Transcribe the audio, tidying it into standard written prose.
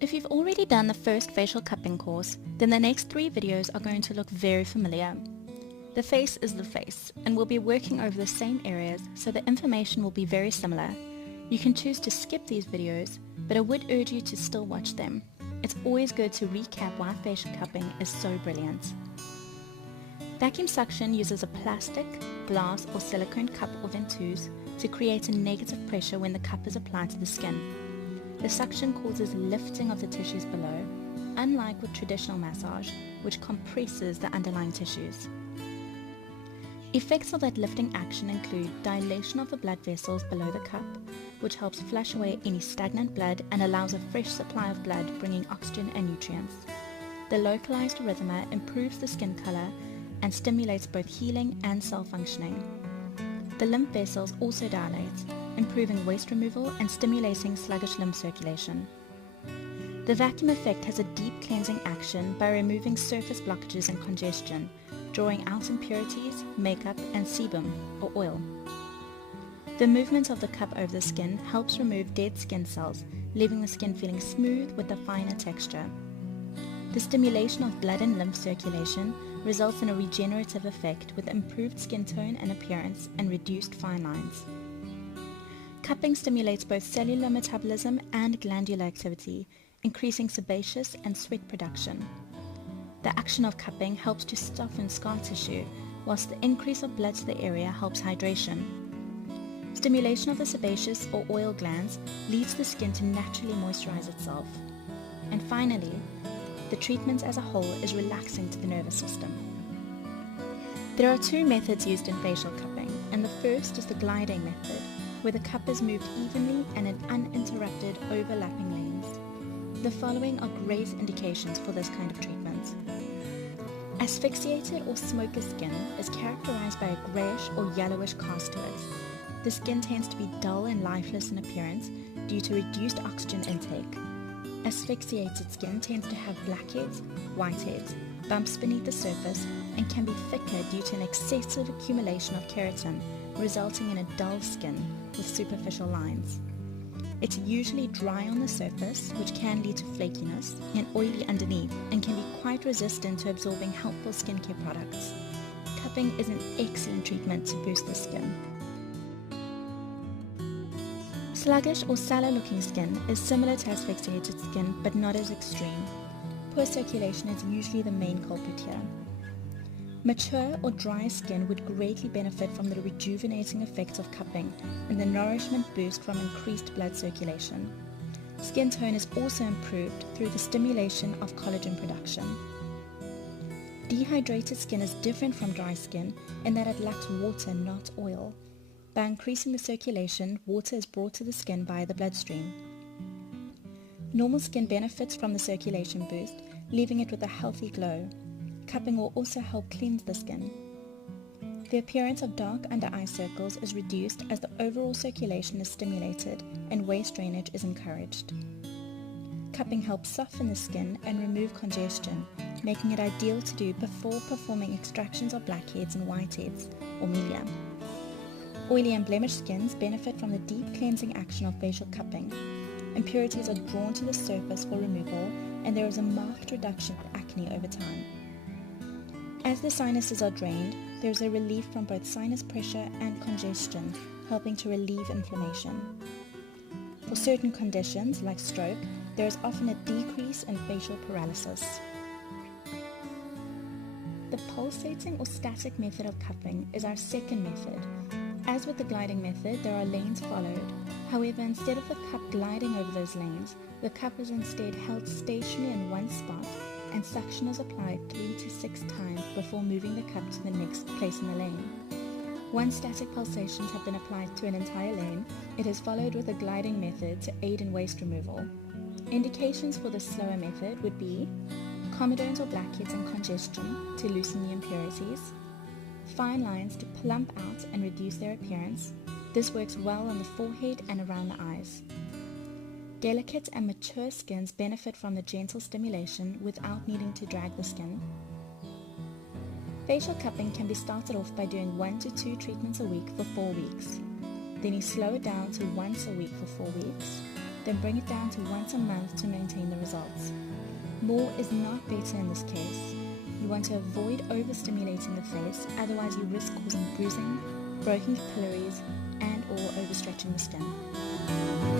If you've already done the first facial cupping course, then the next 3 videos are going to look very familiar. The face is the face, and we'll be working over the same areas, so the information will be very similar. You can choose to skip these videos, but I would urge you to still watch them. It's always good to recap why facial cupping is so brilliant. Vacuum suction uses a plastic, glass or silicone cup or ventouse to create a negative pressure when the cup is applied to the skin. The suction causes lifting of the tissues below, unlike with traditional massage, which compresses the underlying tissues. Effects of that lifting action include dilation of the blood vessels below the cup, which helps flush away any stagnant blood and allows a fresh supply of blood, bringing oxygen and nutrients. The localized erythema improves the skin color and stimulates both healing and cell functioning. The lymph vessels also dilate, improving waste removal and stimulating sluggish lymph circulation. The vacuum effect has a deep cleansing action by removing surface blockages and congestion, drawing out impurities, makeup, and sebum, or oil. The movement of the cup over the skin helps remove dead skin cells, leaving the skin feeling smooth with a finer texture. The stimulation of blood and lymph circulation results in a regenerative effect with improved skin tone and appearance and reduced fine lines. Cupping stimulates both cellular metabolism and glandular activity, increasing sebaceous and sweat production. The action of cupping helps to soften scar tissue, whilst the increase of blood to the area helps hydration. Stimulation of the sebaceous or oil glands leads the skin to naturally moisturize itself. And finally, the treatment as a whole is relaxing to the nervous system. There are 2 methods used in facial cupping, and the first is the gliding method, where the cup is moved evenly and in uninterrupted overlapping lanes. The following are great indications for this kind of treatment. Asphyxiated or smoker skin is characterized by a grayish or yellowish cast to it. The skin tends to be dull and lifeless in appearance due to reduced oxygen intake. Asphyxiated skin tends to have blackheads, whiteheads, bumps beneath the surface, and can be thicker due to an excessive accumulation of keratin, resulting in a dull skin with superficial lines. It's usually dry on the surface, which can lead to flakiness, and oily underneath, and can be quite resistant to absorbing helpful skincare products. Cupping is an excellent treatment to boost the skin. Sluggish or sallow looking skin is similar to asphyxiated skin, but not as extreme. Poor circulation is usually the main culprit here. Mature or dry skin would greatly benefit from the rejuvenating effects of cupping and the nourishment boost from increased blood circulation. Skin tone is also improved through the stimulation of collagen production. Dehydrated skin is different from dry skin in that it lacks water, not oil. By increasing the circulation, water is brought to the skin via the bloodstream. Normal skin benefits from the circulation boost, leaving it with a healthy glow. Cupping will also help cleanse the skin. The appearance of dark under eye circles is reduced as the overall circulation is stimulated and waste drainage is encouraged. Cupping helps soften the skin and remove congestion, making it ideal to do before performing extractions of blackheads and whiteheads, or melia. Oily and blemished skins benefit from the deep cleansing action of facial cupping. Impurities are drawn to the surface for removal, and there is a marked reduction in acne over time. As the sinuses are drained, there is a relief from both sinus pressure and congestion, helping to relieve inflammation. For certain conditions, like stroke, there is often a decrease in facial paralysis. The pulsating or static method of cupping is our second method. As with the gliding method, there are lanes followed. However, instead of the cup gliding over those lanes, the cup is instead held stationary in one spot and suction is applied 3 to 6 times before moving the cup to the next place in the lane. Once static pulsations have been applied to an entire lane, it is followed with a gliding method to aid in waste removal. Indications for the slower method would be comedones or blackheads and congestion to loosen the impurities, fine lines to plump out and reduce their appearance. This works well on the forehead and around the eyes. Delicate and mature skins benefit from the gentle stimulation without needing to drag the skin. Facial cupping can be started off by doing 1 to 2 treatments a week for 4 weeks. Then you slow it down to once a week for 4 weeks, then bring it down to once a month to maintain the results. More is not better in this case. You want to avoid overstimulating the face, otherwise you risk causing bruising, broken capillaries, and or overstretching the skin.